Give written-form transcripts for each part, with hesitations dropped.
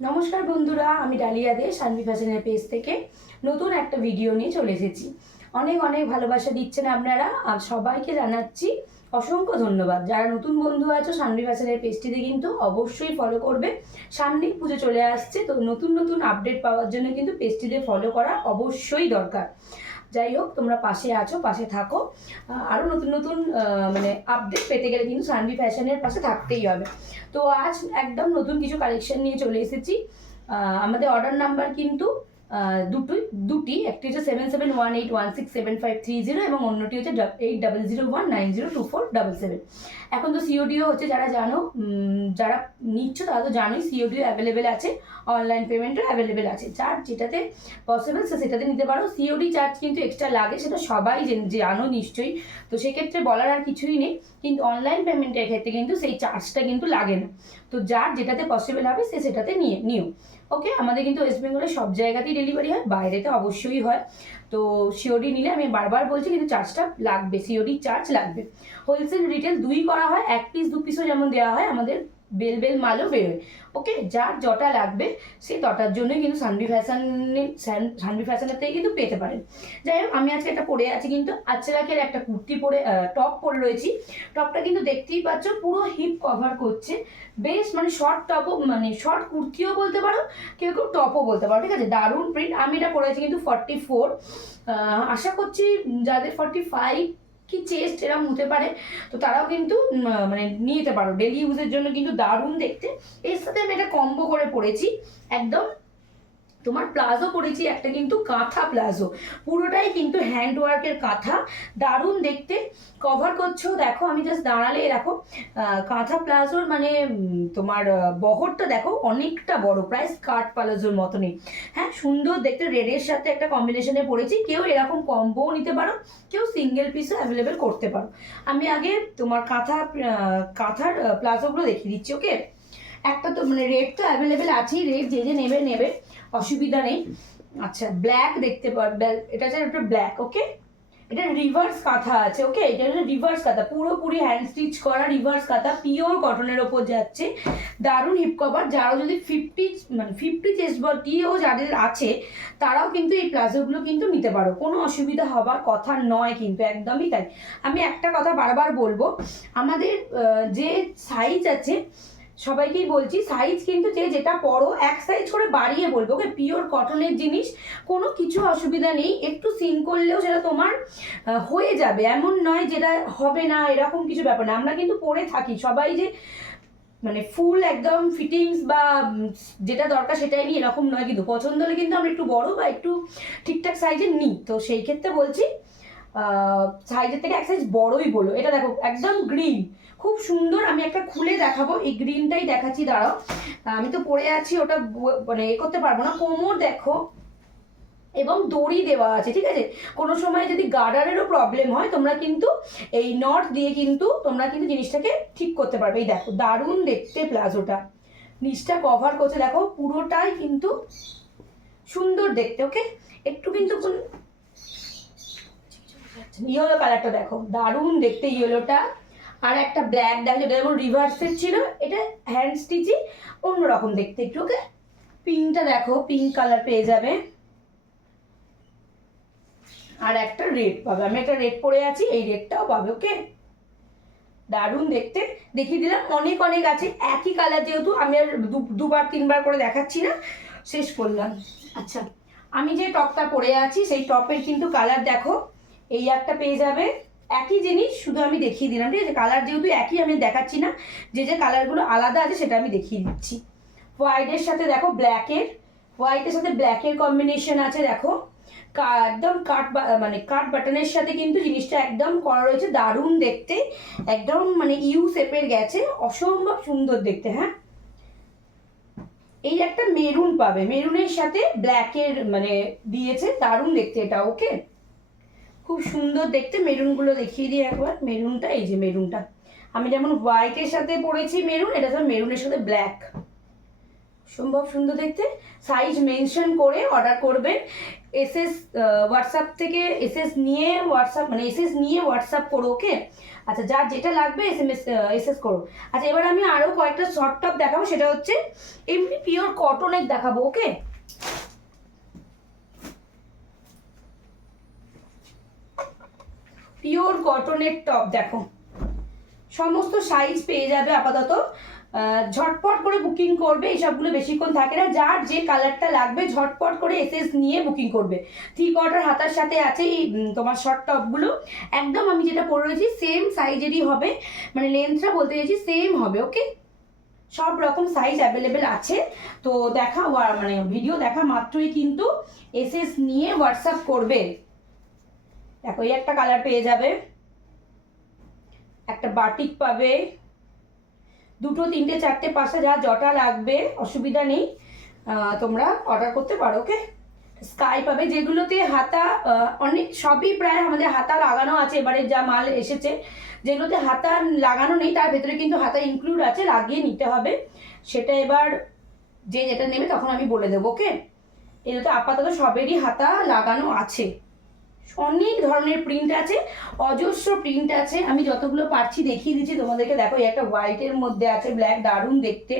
নমস্কার বন্ধুরা, আমি ডালিয়া দে শানভি ফ্যাশনের পেজ থেকে নতুন একটা ভিডিও নিয়ে চলে এসেছি। অনেক অনেক ভালোবাসা দিচ্ছেন আপনারা, আর সবাইকে জানাচ্ছি অসংখ্য ধন্যবাদ। যারা নতুন বন্ধু আছো শানভি ফ্যাশনের পেজটিতে কিন্তু অবশ্যই ফলো করবে। সামনেই পুজো চলে আসছে, তো নতুন নতুন আপডেট পাওয়ার জন্য কিন্তু পেজটিতে ফলো করা অবশ্যই দরকার। যাই হোক, তোমরা পাশে আছো, পাশে থাকো। আরও নতুন নতুন মানে আপডেট পেতে গেলে কিন্তু শানভি ফ্যাশনের পাশে থাকতেই হবে। তো আজ একদম নতুন কিছু কালেকশন নিয়ে চলে এসেছি। আমাদের অর্ডার নাম্বার কিন্তু দুটি একটি হচ্ছে 7718167530 এবং অন্যটি হচ্ছে 8001902477। এখন তো সিওডিও হচ্ছে, যারা জানো, যারা নিচ্ছ তারা তো জানোই সিওডিও অ্যাভেলেবেল আছে, অনলাইন পেমেন্টও অ্যাভেলেবেল আছে। যার যেটাতে পসিবল সেটাতে নিতে পারো। সিওডি চার্জ কিন্তু এক্সট্রা লাগে, সেটা সবাই জানো নিশ্চয়ই। তো সেক্ষেত্রে বলার আর কিছুই নেই, কিন্তু অনলাইন পেমেন্টের ক্ষেত্রে কিন্তু সেই চার্জটা কিন্তু লাগে না। তো যার যেটাতে পসিবল হবে সে সেটাতে নিও। ওকে, আমাদের কিন্তু ওয়েস্ট বেঙ্গলের সব জায়গাতেই ডেলিভারি হয়, বাইরেতে অবশ্যই হয়। তো সিওডি নিলে আমি বারবার বলছি কিন্তু চার্জটা লাগবে, সিওডি চার্জ লাগবে। হোলসেল রিটেল দুই করা হয়, এক পিস দু পিসও যেমন দেওয়া হয়, আমাদের বেল মালও বেরোয়। ওকে, যার যটা লাগবে সেই তটার জন্যই কিন্তু শানভি ফ্যাশনের থেকে কিন্তু পেতে পারেন। যাই হোক, আমি আজকে একটা পরে আছি কিন্তু আচরাকের একটা কুর্তি পরে, টপ পরে রয়েছি। টপটা কিন্তু দেখতেই পাচ্ছ পুরো হিপ কভার করছে, বেশ মানে শর্ট টপও, মানে শর্ট কুর্তিও বলতে পারো, কেউ কেউ টপও বলতে পারো। ঠিক আছে, দারুণ প্রিন্ট। আমি এটা পরেছি কিন্তু 44। আশা করছি যাদের 45 কি চেস্ট এরকম হতে পারে, তো তারাও কিন্তু মানে নিয়ে যেতে পারো, ডেলি ইউজের জন্য কিন্তু দারুণ দেখতে। এর সাথে আমি এটা কম্বো করে পরেছি একদম। তোমার প্লাজো পরেছি একটা, কিন্তু কাঁথা প্লাজো, পুরোটাই কিন্তু হ্যান্ড ওয়ার্কের কাঁথা, দারুণ দেখতে। কভার করছো দেখো, আমি জাস্ট দাঁড়ালে দেখো কাঁথা প্লাজোর মানে তোমার বহরটা দেখো অনেকটা বড়, প্রায় স্কার্ট প্লাজোর মতনই। হ্যাঁ, সুন্দর দেখতে, রেডের সাথে একটা কম্বিনেশনে পরেছি। কেউ এরকম কম্বোও নিতে পারো, কেউ সিঙ্গেল পিসও অ্যাভেলেবেল করতে পারো। আমি আগে তোমার কাঁথার প্লাজোগুলো দেখিয়ে দিচ্ছি। ওকে, একটা তো মানে রেড তো অ্যাভেলেবেল আছেই, রেড যে যে নেবে অসুবিধা নেই। আচ্ছা, ব্ল্যাক দেখতে পারবে, এটা হচ্ছে একটা ব্ল্যাক। ওকে, এটা রিভার্স কাঁথা আছে। ওকে, এটা হচ্ছে রিভার্স কাঁথা, পুরোপুরি হ্যান্ড স্টিচ করা রিভার্স কাঁথা, পিওর কটনের ওপর যাচ্ছে, দারুণ হিপ কভার। যারা যদি 50 চেস্ট বডিও যাদের আছে তারাও কিন্তু এই প্লাজোগুলো কিন্তু নিতে পারো, কোনো অসুবিধা হবার কথা নয় কিন্তু, একদমই তাই। আমি একটা কথা বারবার বলবো, আমাদের যে সাইজ আছে সবাইকেই বলছি, সাইজ কিন্তু যে যেটা পরো এক সাইজ করে বাড়িয়ে বলবো। ওকে, পিওর কটনের জিনিস, কোনো কিছু অসুবিধা নেই। একটু সিং করলেও সেটা তোমার হয়ে যাবে, এমন নয় যেটা হবে না, এরকম কিছু ব্যাপার না। আমরা কিন্তু পরে থাকি সবাই, যে মানে ফুল একদম ফিটিংস বা যেটা দরকার সেটাই নিই এরকম নয়, কিন্তু পছন্দ হলে কিন্তু আমরা একটু বড় বা একটু ঠিকঠাক সাইজের নিই। তো সেই ক্ষেত্রে বলছি সাইজের থেকে এক সাইজ বড়ই বলো। এটা দেখো একদম গ্রিন, খুব সুন্দর। আমি একটা খুলে দেখাবো, এই গ্রিনটাই দেখাচ্ছি, দাঁড়াও। আমি তো পরে আছি, ওটা মানে এ করতে পারবো না। কোমর দেখো, এবং দড়ি দেওয়া আছে। ঠিক আছে, কোনো সময় যদি গার্ডারেরও প্রবলেম হয় তোমরা কিন্তু এই নট দিয়ে কিন্তু তোমরা কিন্তু জিনিসটাকে ঠিক করতে পারবে। এই দেখো দারুণ দেখতে প্লাজোটা, নিচটা কভার করছে দেখো, পুরোটাই কিন্তু সুন্দর দেখতে। ওকে, একটু কিন্তু ইয়েলো কালারটা দেখো, দারুণ দেখতে ইয়েলোটা। আর একটা ব্ল্যাক দেখো, যেটা যেমন রিভার্সের ছিল, এটা হ্যান্ড স্টিচই, অন্যরকম দেখতে একটু। ওকে, পিঙ্কটা দেখো, পিঙ্ক কালার পেয়ে যাবে। আর একটা রেড পাবে, আমি একটা রেড পরে আছি, এই রেডটাও পাবে। ওকে, দারুণ দেখতে, দেখিয়ে দিলাম। অনেক অনেক আছে একই কালার, যেহেতু আমি আর দুবার তিনবার করে দেখাচ্ছি না, শেষ করলাম। আচ্ছা, আমি যে টপটা পরে আছি সেই টপের কিন্তু কালার দেখো, এই একটা পেয়ে যাবে, একই জিনিস, শুধু আমি দেখিয়ে দিলাম। ঠিক আছে, কালার যেহেতু একই আমি দেখাচ্ছি না, যে যে কালারগুলো আলাদা আছে সেটা আমি দেখিয়ে দিচ্ছি। হোয়াইটের সাথে দেখো ব্ল্যাকের, হোয়াইটের সাথে ব্ল্যাকের কম্বিনেশন আছে দেখো, একদম মানে কাট বাটনের সাথে কিন্তু জিনিসটা একদম করা রয়েছে, দারুণ দেখতে, একদম মানে ইউ শেপের গেছে, অসম্ভব সুন্দর দেখতে। হ্যাঁ, এই একটা মেরুন পাবে, মেরুনের সাথে ব্ল্যাকের মানে দিয়েছে, দারুণ দেখতে এটা। ওকে, খুব সুন্দর দেখতে। মেরুনগুলো দেখিয়ে দিই একবার। মেরুনটা, এই যে মেরুনটা, আমি যেমন হোয়াইটের সাথে পরেছি মেরুন, এটা তো মেরুনের সাথে ব্ল্যাক, সম্ভব সুন্দর দেখতে। সাইজ মেনশন করে অর্ডার করবেন। এসএস হোয়াটসঅ্যাপ থেকে এসএস নিয়ে হোয়াটসঅ্যাপ করো, ওকে। আচ্ছা, যার যেটা লাগবে এসএস করো। আচ্ছা, এবার আমি আরও কয়েকটা শর্ট টপ দেখাবো, সেটা হচ্ছে এমনি পিওর কটনের দেখাবো, ওকে। পিওর কটনের টপ দেখো, সমস্ত সাইজ পেয়ে যাবে আপাতত। ঝটপট করে বুকিং করবে, এইসবগুলো বেশিক্ষণ থাকে না। যার যে কালারটা লাগবে ঝটপট করে এসএস নিয়ে বুকিং করবে। 3/4 হাতার সাথে আছে এই তোমার শর্ট টপগুলো, একদম আমি যেটা পরে রয়েছি সেম সাইজেরই হবে, মানে লেন্থটা বলতে চাইছি সেম হবে, ওকে। সব রকম সাইজ অ্যাভেলেবেল আছে। তো দেখা মানে ভিডিও দেখা মাত্রই কিন্তু এসএস নিয়ে হোয়াটসঅ্যাপ করবে। দেখো, এই একটা কালার পেয়ে যাবে, একটা বাটিক পাবে, 2, 3, 4, 5 যা জটা লাগবে অসুবিধা নেই, তোমরা অর্ডার করতে পারো, ওকে। স্কাই পাবে, যেগুলোতে হাতা অনেক সবই প্রায় আমাদের হাতা লাগানো আছে। এবারে যা মাল এসেছে যেগুলোতে হাতা লাগানো নেই তার ভেতরে কিন্তু হাতা ইনক্লুড আছে, লাগিয়ে নিতে হবে। সেটা এবার যে যেটা নেবে তখন আমি বলে দেবো, ওকে। এগুলোতে আপাতত সবেরই হাতা লাগানো আছে। অনেক ধরনের প্রিন্ট আছে, অজস্র প্রিন্ট আছে। আমি যতগুলো পারছি দেখিয়ে দিচ্ছি তোমাদেরকে। দেখো, এই একটা হোয়াইটের মধ্যে আছে, ব্ল্যাক, দারুণ দেখতে।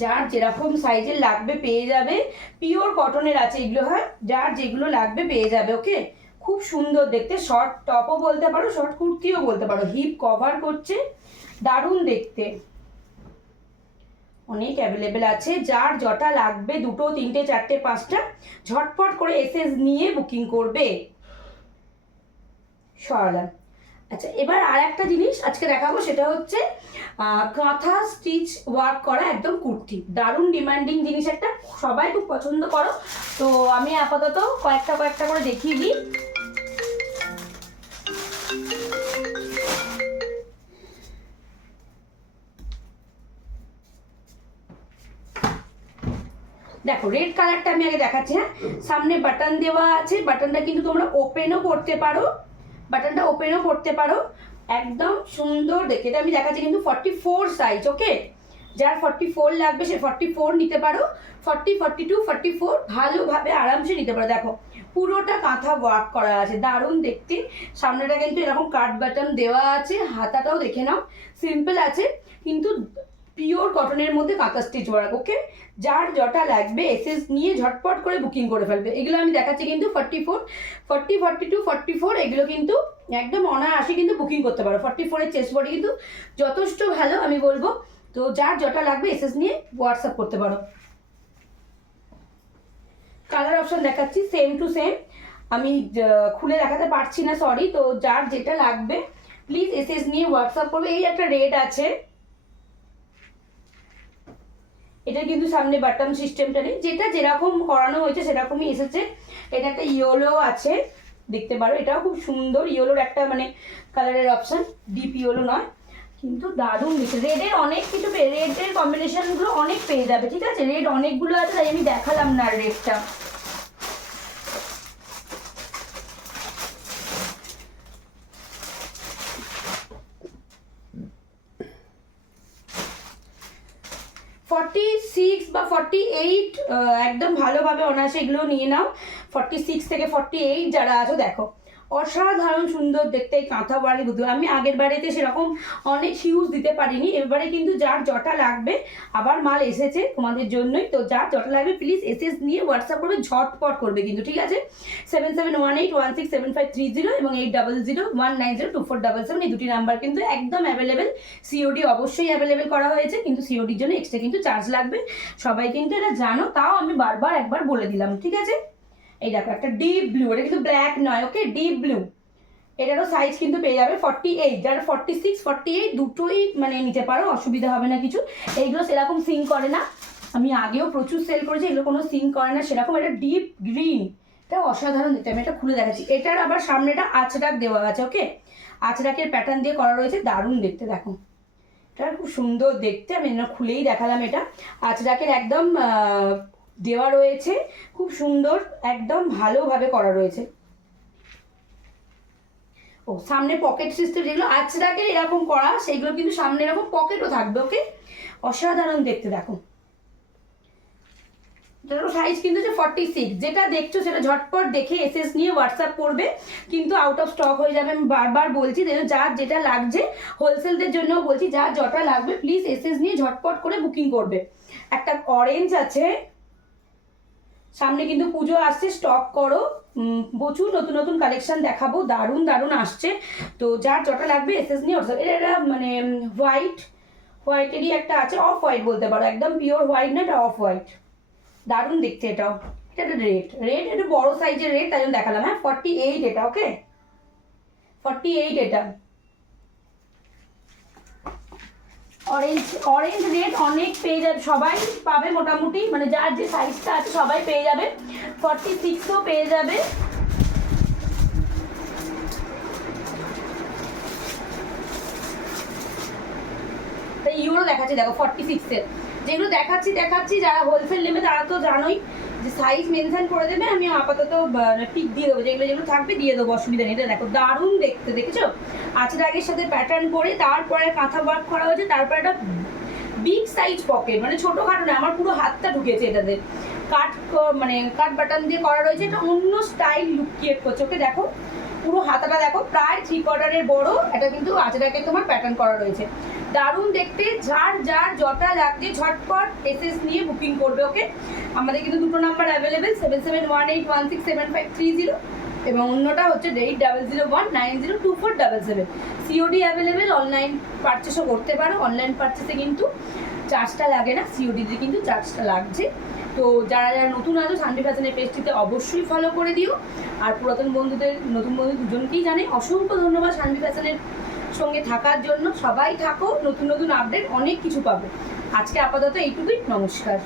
যার যেরকম সাইজের লাগবে পেয়ে যাবে। পিওর কটনের আছে এগুলো, হ্যাঁ, যার যেগুলো লাগবে পেয়ে যাবে, ওকে। খুব সুন্দর দেখতে, শর্ট টপও বলতে পারো, শর্ট কুর্তিও বলতে পারো, হিপ কভার করছে, দারুণ দেখতে। অনেক অ্যাভেলেবেল আছে, যার জটা লাগবে 2, 3, 4, 5টা ঝটপট করে এসএস নিয়ে বুকিং করবে। সরালাম। আচ্ছা, এবার আর একটা জিনিস আজকে দেখাবো, সেটা হচ্ছে কাঁথা স্টিচ ওয়ার্ক করা একদম কুর্তি, দারুণ ডিমান্ডিং জিনিস একটা, সবাই খুব পছন্দ করো। তো আমি আপাতত কয়েকটা করে দেখিয়ে দিই। দেখো, রেড কালারটা আমি আগে দেখাচ্ছি, হ্যাঁ। সামনে বাটন দেওয়া আছে, বাটনটা কিন্তু তোমরা ওপেনও করতে পারো, বাটনটা ওপেনও করতে পারো, একদম সুন্দর দেখে। এটা আমি দেখাচ্ছি কিন্তু 44 সাইজ, ওকে। যার 44 লাগবে সে 44 নিতে পারো, 40, 42, 44 ভালোভাবে আরামসে নিতে পারো। দেখো, পুরোটা কাঁথা ওয়ার্ক করা আছে, দারুণ দেখতে। সামনেটা কিন্তু এরকম কাট বাটন দেওয়া আছে, হাতাটাও দেখে নাও, সিম্পল আছে কিন্তু পিওর কটনের মধ্যে কাঁথা স্টিচ ওয়ার্ক, ওকে। যার জটা লাগবে এসএস নিয়ে ঝটপট করে বুকিং করে ফেলবে। এগুলো আমি দেখাচ্ছি কিন্তু 44, 40, 42, 44 এগুলো কিন্তু একদম অনায়াসে কিন্তু বুকিং করতে পারো। 44-এর চেস্ট বডি কিন্তু যথেষ্ট ভালো আমি বলবো। তো যার জটা লাগবে এসএস নিয়ে হোয়াটসঅ্যাপ করতে পারো। কালার অপশন দেখাচ্ছি সেম টু সেম, আমি খুলে দেখাতে পারছি না, সরি। তো যার যেটা লাগবে প্লিজ এসএস নিয়ে হোয়াটসঅ্যাপ করবে। এই একটা রেড আছে, এটা কিন্তু সামনে বাটন সিস্টেমটা নেই, যেটা যেরকম করানো হয়েছে সেরকমই এসেছে। এটা একটা ইয়েলো আছে, দেখতে পারো, এটাও খুব সুন্দর। ইয়েলোর একটা মানে কালারের অপশন, ডিপ ইয়েলো নয়, কিন্তু দারুণ দিচ্ছে। রেডের অনেক কিছু রেডের কম্বিনেশনগুলো অনেক পেয়ে যাবে, ঠিক আছে। রেড অনেকগুলো আছে, তাই আমি দেখালাম না রেডটা। ফর্টি 46 বা 48 একদম ভালোভাবে অনায়াসে এগুলো নিয়ে নাও। 46 থেকে 48 যারা আছো, দেখো অসাধারণ সুন্দর দেখতে এই কাঁথা ওয়ার্কের বুদ্ধি। আমি আগের বারেতে সেরকম অনেক হিউজ দিতে পারিনি, এবারে কিন্তু যার জটা লাগবে, আবার মাল এসেছে তোমাদের জন্যই। তো যার জটা লাগবে প্লিজ এসএস নিয়ে হোয়াটসঅ্যাপ করবে, ঝটপট করবে কিন্তু, ঠিক আছে। 7718167530 এবং 8001902477 এই দুটি নাম্বার কিন্তু একদম অ্যাভেলেবেল। সিওডি অবশ্যই অ্যাভেলেবেল করা হয়েছে, কিন্তু সিওডির জন্য এক্সট্রা কিন্তু চার্জ লাগবে, সবাই কিন্তু এটা জানো, তাও আমি বারবার একবার বলে দিলাম, ঠিক আছে। এই দেখো, একটা ডিপ ব্লু, এটা কিন্তু ব্ল্যাক নয়, ওকে, ডিপ ব্লু। এটারও সাইজ কিন্তু পেয়ে যাবে 48, যারা 46, 48 দুটোই মানে নিতে পারো, অসুবিধা হবে না কিছু। এইগুলো সেরকম সিঙ্ক করে না, আমি আগেও প্রচুর সেল করেছি, এগুলো কোনো সিঙ্ক করে না সেরকম। এটা ডিপ গ্রিন, এটা অসাধারণ দেখতে, আমি এটা খুলে দেখাচ্ছি। এটার আবার সামনেটা আঁচড়াক দেওয়া আছে, ওকে, আঁচড়াকের প্যাটার্ন দিয়ে করা রয়েছে, দারুণ দেখতে। দেখো, এটা খুব সুন্দর দেখতে, আমি খুলেই দেখালাম। এটা আঁচড়াকের একদম দেওয়া রয়েছে, খুব সুন্দর, একদম ভালোভাবে করা রয়েছে। ও সামনে পকেট সিস্টেম, যেগুলো আঁচড়াকে এরকম করা সেইগুলো কিন্তু সামনে এরকম পকেটও থাকবে। ওকে, অসাধারণ দেখতে। দেখো সাইজ কিন্তু যে 46, যেটা দেখছো সেটা ঝটপট দেখে এসএস নিয়ে হোয়াটসঅ্যাপ করবে, কিন্তু আউট অফ স্টক হয়ে যাবে। আমি বারবার বলছি, যার যেটা লাগছে, হোলসেলদের জন্য বলছি, যার যটা লাগবে প্লিজ এসএস নিয়ে ঝটপট করে বুকিং করবে। একটা অরেঞ্জ আছে, সামনে কিন্তু পুজো আসছে, স্টক করো, প্রচুর নতুন নতুন কালেকশন দেখাবো, দারুণ দারুণ আসছে। তো যার যটা লাগবে এসএস নিয়ে এটা মানে হোয়াইটেরই একটা আছে, অফ হোয়াইট বলতে পারো, একদম পিওর হোয়াইট না, এটা অফ হোয়াইট, দারুণ দেখতে এটাও। এটা একটা রেড একটু বড় সাইজের রেড, তাই জন্য দেখালাম। হ্যাঁ 48 এটা, ওকে 48 এটা। অরেঞ্জ রেড অনেক পেয়ে যাবে, সবাই পাবে মোটামুটি, মানে যার যে সাইজটা আছে সবাই পেয়ে যাবে। 46ও পেয়ে যাবে। ইউরো দেখাচ্ছি, দেখো 46-এর যেগুলো দেখাচ্ছি যারা হোলসেল নেবে তারা তো জানোই যে সাইজ মেনশন করে দেবে, আমি আপাতত পিক দিয়ে দেবো, যেগুলো থাকবে দিয়ে দেবো, অসুবিধা নেই। এটা দেখো দারুণ দেখতে, দেখেছো আঁচড়াগের সাথে প্যাটার্ন করে, তারপরে কাঁথা ওয়ার্ক করা হয়েছে, তারপরে একটা বিগ সাইজ পকেট, মানে ছোটোখাটো না, আমার পুরো হাতটা ঢুকেছে এটাতে, কাট বাটন দিয়ে করা রয়েছে, এটা অন্য স্টাইল লুক ক্রিয়েট করছে। ওকে দেখো পুরো হাতাটা দেখো, প্রায় 3/4 বড়, এটা কিন্তু আঁচড়াকে তোমার প্যাটার্ন করা রয়েছে, দারুণ দেখতে। যার যটা লাগছে ঝটপট এসএস নিয়ে বুকিং করবে। ওকে, আমাদের কিন্তু দুটো নাম্বার অ্যাভেলেবেল, 7718167530, এবং অন্যটা হচ্ছে 8001902477। সিওডি অ্যাভেলেবেল, অনলাইন পারচেসও করতে পারো। অনলাইন পারচেসে কিন্তু চার্জটা লাগে না, সিওডিতে কিন্তু চার্জটা লাগছে। তো যারা নতুন আছো শান্তি ফ্যাশনের পেজটিতে অবশ্যই ফলো করে দিও, আর পুরাতন বন্ধুদের, নতুন বন্ধু দুজনকেই জানে অসংখ্য ধন্যবাদ শান্তি ফ্যাশনের সঙ্গে থাকার জন্য। সবাই থাকো, নতুন নতুন আপডেট অনেক কিছু পাবে। আজকে আপাতত এইটুকুই, নমস্কার।